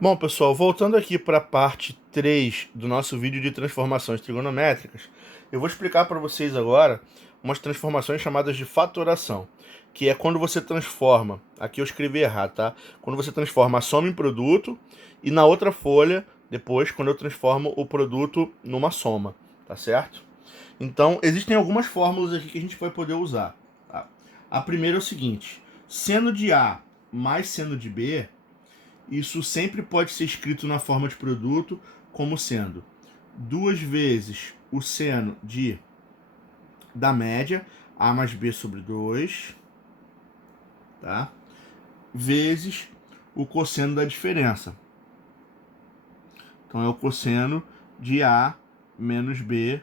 Bom, pessoal, voltando aqui para a parte 3 do nosso vídeo de transformações trigonométricas, eu vou explicar para vocês agora umas transformações chamadas de fatoração, que é quando você transforma, aqui eu escrevi errado, tá? Quando você transforma a soma em produto e na outra folha, depois, quando eu transformo o produto numa soma, tá certo? Então, existem algumas fórmulas aqui que a gente vai poder usar, tá? A primeira é o seguinte: seno de A mais seno de B, isso sempre pode ser escrito na forma de produto como sendo 2 vezes o seno da média, A mais B sobre 2, tá? Vezes o cosseno da diferença. Então é o cosseno de A menos B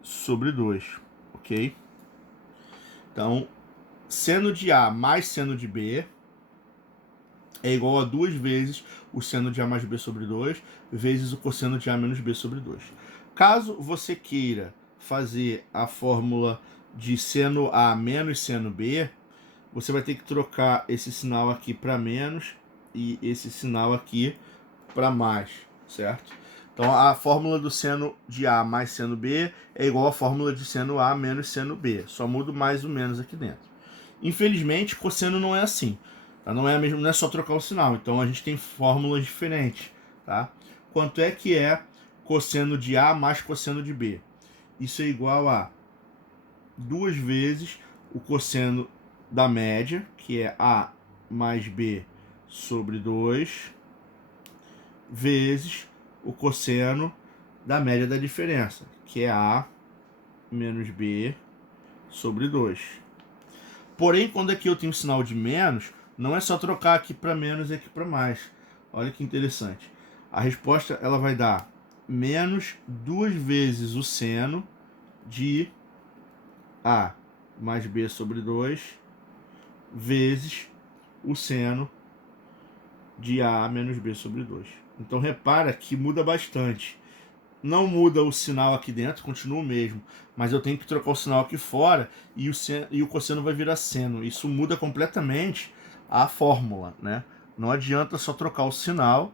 sobre 2, ok? Então, seno de A mais seno de B é igual a 2 vezes o seno de A mais B sobre 2 vezes o cosseno de A menos B sobre 2. Caso você queira fazer a fórmula de seno A menos seno B, você vai ter que trocar esse sinal aqui para menos e esse sinal aqui para mais, certo? Então a fórmula do seno de A mais seno B é igual à fórmula de seno A menos seno B. Só muda o mais e o menos aqui dentro. Infelizmente, cosseno não é assim. Tá? Não é só trocar o sinal. Então a gente tem fórmulas diferentes. Tá? Quanto é cosseno de A mais cosseno de B? Isso é igual a 2 vezes o cosseno da média, que é A mais B sobre 2, vezes o cosseno da média da diferença, que é A menos B sobre 2. Porém, quando aqui eu tenho sinal de menos, não é só trocar aqui para menos e aqui para mais. Olha que interessante. A resposta ela vai dar menos 2 vezes o seno de A mais B sobre 2 vezes o seno de A menos B sobre 2. Então repara que muda bastante. Não muda o sinal aqui dentro, continua o mesmo, mas eu tenho que trocar o sinal aqui fora e o cosseno vai virar seno. Isso muda completamente a fórmula, né? Não adianta só trocar o sinal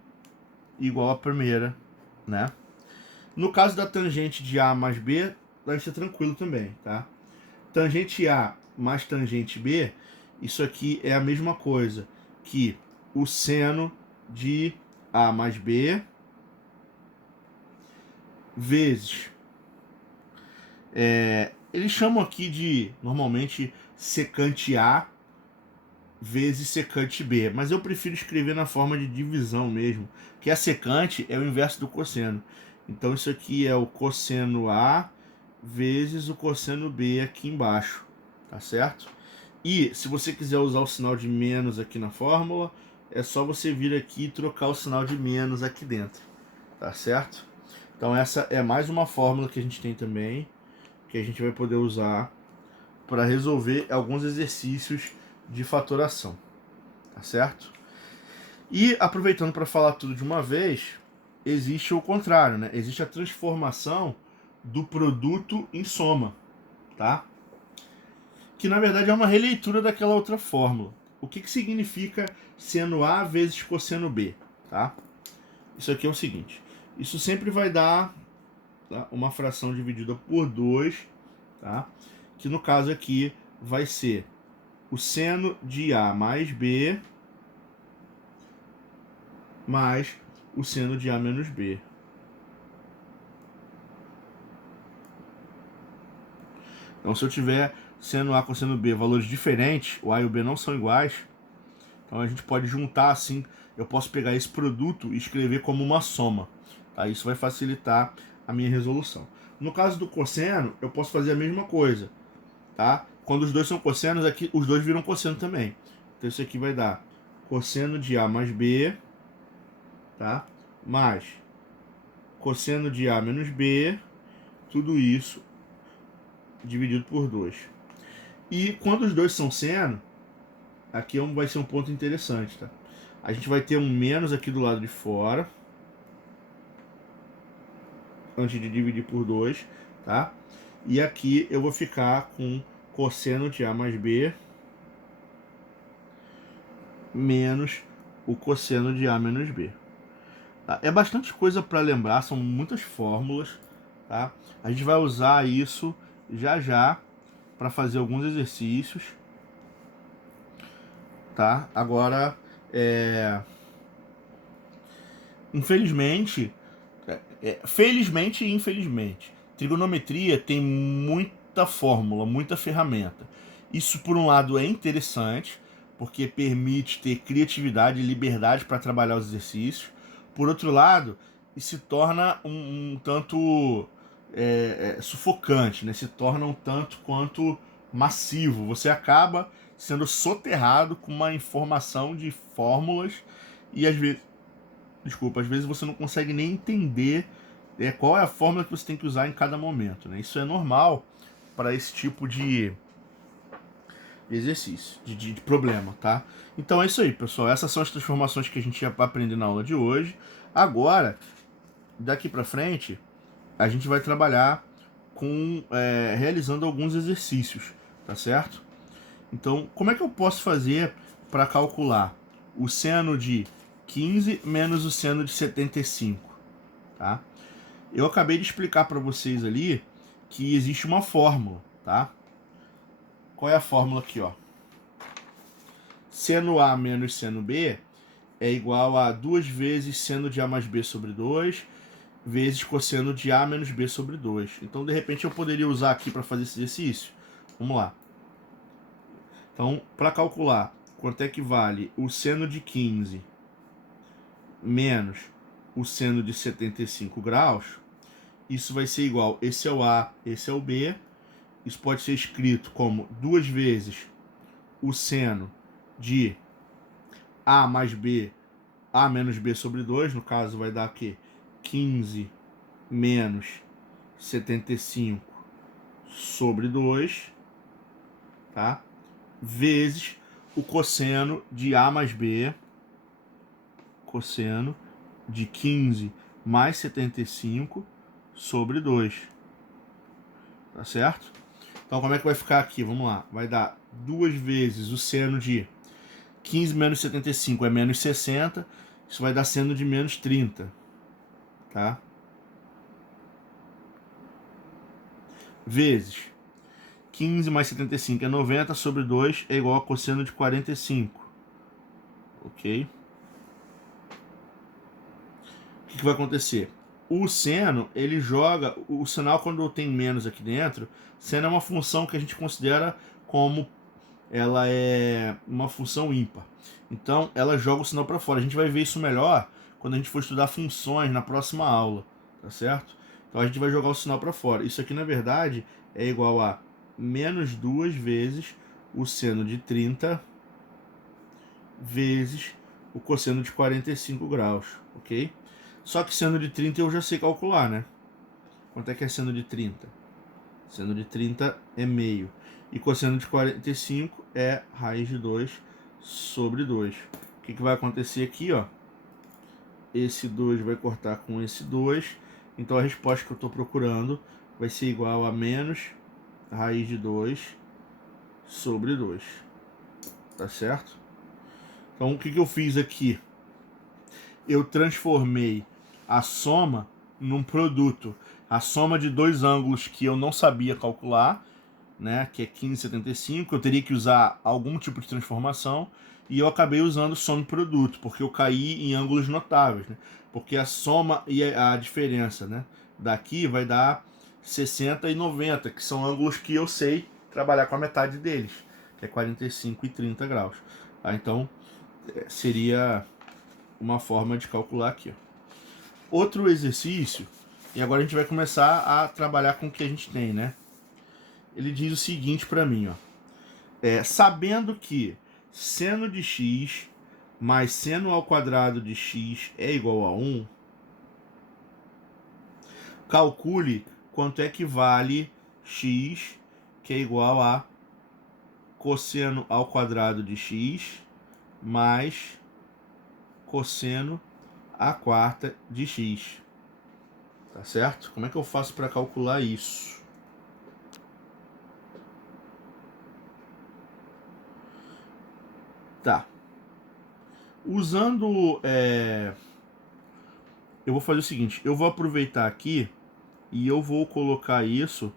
igual a primeira, né? No caso da tangente de A mais B, vai ser tranquilo também, tá? Tangente A mais tangente B, isso aqui é a mesma coisa que o seno de A mais B vezes eles chamam aqui de, normalmente, secante A vezes secante B, mas eu prefiro escrever na forma de divisão mesmo, que a secante é o inverso do cosseno. Então isso aqui é o cosseno A vezes o cosseno B aqui embaixo, tá certo? E se você quiser usar o sinal de menos aqui na fórmula, é só você vir aqui e trocar o sinal de menos aqui dentro, tá certo? Então essa é mais uma fórmula que a gente tem também, que a gente vai poder usar para resolver alguns exercícios de fatoração, tá certo? E aproveitando para falar tudo de uma vez, existe o contrário, né? Existe a transformação do produto em soma, tá? Que na verdade é uma releitura daquela outra fórmula. O que significa seno A vezes cosseno B, tá? Isso aqui é o seguinte: isso sempre vai dar, tá, uma fração dividida por 2, tá? Que no caso aqui vai ser o seno de A mais B mais o seno de A menos B. Então, se eu tiver seno A com seno B valores diferentes, o A e o B não são iguais, então a gente pode juntar assim, eu posso pegar esse produto e escrever como uma soma. Tá? Isso vai facilitar a minha resolução. No caso do cosseno, eu posso fazer a mesma coisa. Tá? Quando os dois são cossenos, aqui os dois viram cosseno também. Então isso aqui vai dar cosseno de A mais B, tá? Mais cosseno de A menos B, tudo isso dividido por 2. E quando os dois são seno, aqui vai ser um ponto interessante, tá? A gente vai ter um menos aqui do lado de fora, antes de dividir por 2, tá? E aqui eu vou ficar com cosseno de A mais B menos o cosseno de A menos B. Tá? É bastante coisa para lembrar, são muitas fórmulas, tá? A gente vai usar isso já já para fazer alguns exercícios, tá? Agora, infelizmente, felizmente e infelizmente, trigonometria tem muita fórmula, muita ferramenta. Isso, por um lado, é interessante, porque permite ter criatividade e liberdade para trabalhar os exercícios. Por outro lado, isso se torna um tanto sufocante, né? Se torna um tanto quanto massivo. Você acaba sendo soterrado com uma informação de fórmulas e às vezes você não consegue nem entender qual é a fórmula que você tem que usar em cada momento, né? Isso é normal para esse tipo de exercício, de problema, tá? Então é isso aí, pessoal. Essas são as transformações que a gente ia aprender na aula de hoje. Agora, daqui para frente, a gente vai trabalhar com realizando alguns exercícios, tá certo? Então, como é que eu posso fazer para calcular o seno de 15 menos o seno de 75, tá? Eu acabei de explicar para vocês ali que existe uma fórmula, tá? Qual é a fórmula aqui, ó? Seno A menos seno B é igual a 2 vezes seno de A mais B sobre 2 vezes cosseno de A menos B sobre 2. Então, de repente, eu poderia usar aqui para fazer esse exercício. Vamos lá. Então, para calcular quanto é que vale o seno de 15 menos o seno de 75 graus, isso vai ser igual, esse é o A, esse é o B. Isso pode ser escrito como 2 vezes o seno de A mais B, A menos B sobre 2, no caso vai dar aqui 15 menos 75 sobre 2, tá? Vezes o cosseno de A mais B, cosseno de 15 mais 75 sobre 2, tá certo? Então como é que vai ficar aqui? Vamos lá, vai dar 2 vezes o seno de 15 menos 75 é menos 60, isso vai dar seno de menos 30, tá? Vezes 15 mais 75 é 90 sobre 2 é igual a cosseno de 45, ok? O que vai acontecer? O seno, ele joga, o sinal quando tem menos aqui dentro, seno é uma função que a gente considera como ela é uma função ímpar. Então, ela joga o sinal para fora. A gente vai ver isso melhor quando a gente for estudar funções na próxima aula, tá certo? Então, a gente vai jogar o sinal para fora. Isso aqui, na verdade, é igual a menos 2 vezes o seno de 30 vezes o cosseno de 45 graus, ok? Só que seno de 30 eu já sei calcular, né? Quanto é que é seno de 30? Seno de 30 é meio. E cosseno de 45 é raiz de 2 sobre 2. O que vai acontecer aqui, ó? Esse 2 vai cortar com esse 2. Então a resposta que eu estou procurando vai ser igual a menos raiz de 2 sobre 2. Tá certo? Então o que eu fiz aqui? Eu transformei a soma num produto. A soma de dois ângulos que eu não sabia calcular, né, que é 15,75, eu teria que usar algum tipo de transformação, e eu acabei usando soma e produto, porque eu caí em ângulos notáveis, né? Porque a soma e a diferença, né, daqui vai dar 60 e 90, que são ângulos que eu sei trabalhar com a metade deles, que é 45 e 30 graus. Tá? Então, seria uma forma de calcular aqui. Outro exercício, e agora a gente vai começar a trabalhar com o que a gente tem, né? Ele diz o seguinte para mim, ó. Sabendo que seno de x mais seno ao quadrado de x é igual a 1, calcule quanto é que vale x, que é igual a cosseno ao quadrado de x mais cosseno à quarta de x. Tá certo? Como é que eu faço para calcular isso? Tá. Usando eu vou fazer o seguinte, eu vou aproveitar aqui e eu vou colocar isso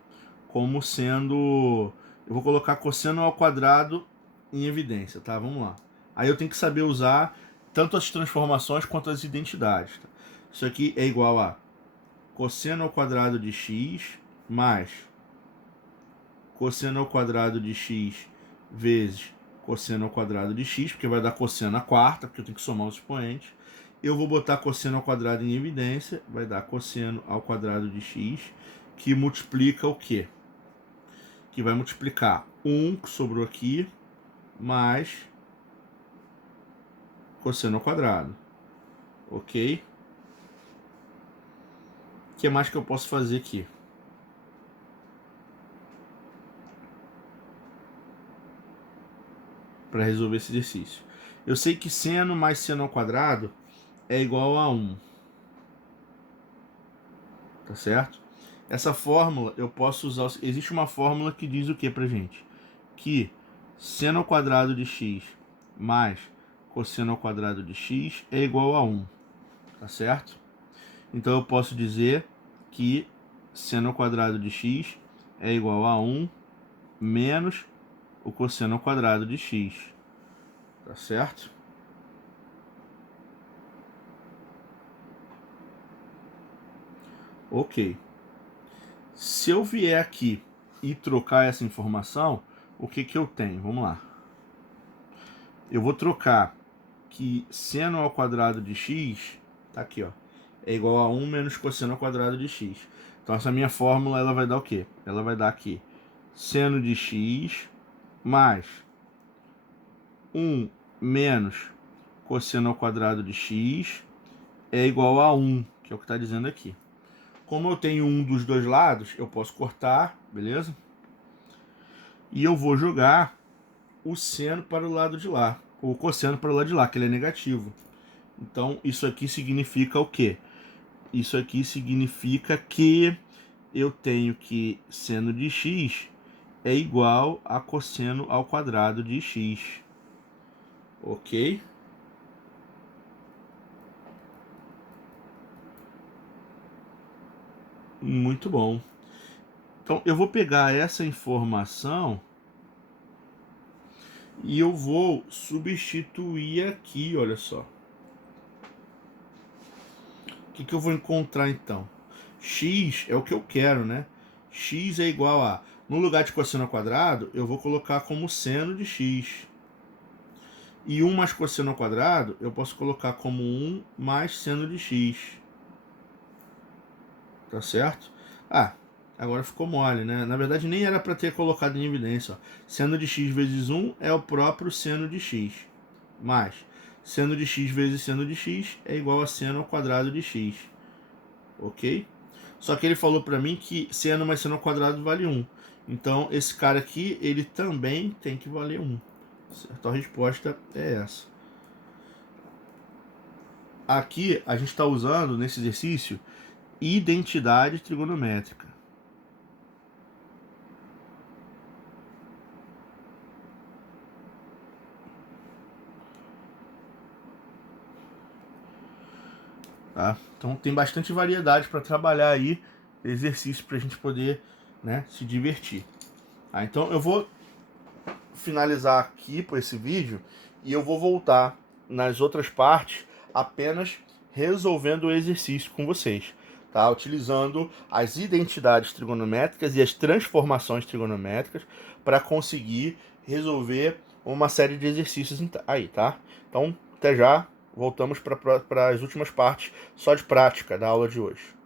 como sendo... Eu vou colocar cosseno ao quadrado em evidência, tá? Vamos lá. Aí eu tenho que saber usar tanto as transformações quanto as identidades. Tá? Isso aqui é igual a cosseno ao quadrado de x mais cosseno ao quadrado de x vezes cosseno ao quadrado de x, porque vai dar cosseno à quarta, porque eu tenho que somar os expoentes. Eu vou botar cosseno ao quadrado em evidência, vai dar cosseno ao quadrado de x, que multiplica o quê? Que vai multiplicar 1, que sobrou aqui, mais cosseno ao quadrado. Ok? O que mais que eu posso fazer aqui? Para resolver esse exercício. Eu sei que seno mais seno ao quadrado é igual a 1. Tá certo? Essa fórmula eu posso usar... Existe uma fórmula que diz o que pra gente? Que seno ao quadrado de x mais cosseno ao quadrado de x é igual a 1. Tá certo? Então eu posso dizer que seno ao quadrado de x é igual a 1 menos o cosseno ao quadrado de x. Tá certo? Ok. Se eu vier aqui e trocar essa informação, o que que eu tenho? Vamos lá. Eu vou trocar que seno ao quadrado de x, tá aqui, ó, é igual a 1 menos cosseno ao quadrado de x. Então essa minha fórmula, ela vai dar o quê? Ela vai dar aqui seno de x mais 1 menos cosseno ao quadrado de x é igual a 1, que é o que está dizendo aqui. Como eu tenho 1 dos dois lados, eu posso cortar, beleza? E eu vou jogar o seno para o lado de lá, ou o cosseno para o lado de lá, que ele é negativo. Então, isso aqui significa o quê? Isso aqui significa que eu tenho que seno de x é igual a cosseno ao quadrado de x. Ok? Muito bom. Então, eu vou pegar essa informação e eu vou substituir aqui, olha só. O que eu vou encontrar então? X é o que eu quero, né? X é igual a... No lugar de cosseno ao quadrado, eu vou colocar como seno de x. E 1 mais cosseno ao quadrado, eu posso colocar como 1 mais seno de x. Tá certo? Ah, agora ficou mole, né? Na verdade, nem era para ter colocado em evidência. Ó. Seno de x vezes 1 é o próprio seno de x. Mais seno de x vezes seno de x é igual a seno ao quadrado de x. Ok? Só que ele falou para mim que seno mais seno ao quadrado vale 1. Então, esse cara aqui, ele também tem que valer 1. Certo? A resposta é essa. Aqui, a gente está usando, nesse exercício, identidade trigonométrica. Tá? Então, tem bastante variedade para trabalhar aí, exercício para a gente poder, né, se divertir. Tá? Então, eu vou finalizar aqui por esse vídeo e eu vou voltar nas outras partes apenas resolvendo o exercício com vocês, tá? Utilizando as identidades trigonométricas e as transformações trigonométricas para conseguir resolver uma série de exercícios aí, tá? Então, até já, voltamos para as últimas partes só de prática da aula de hoje.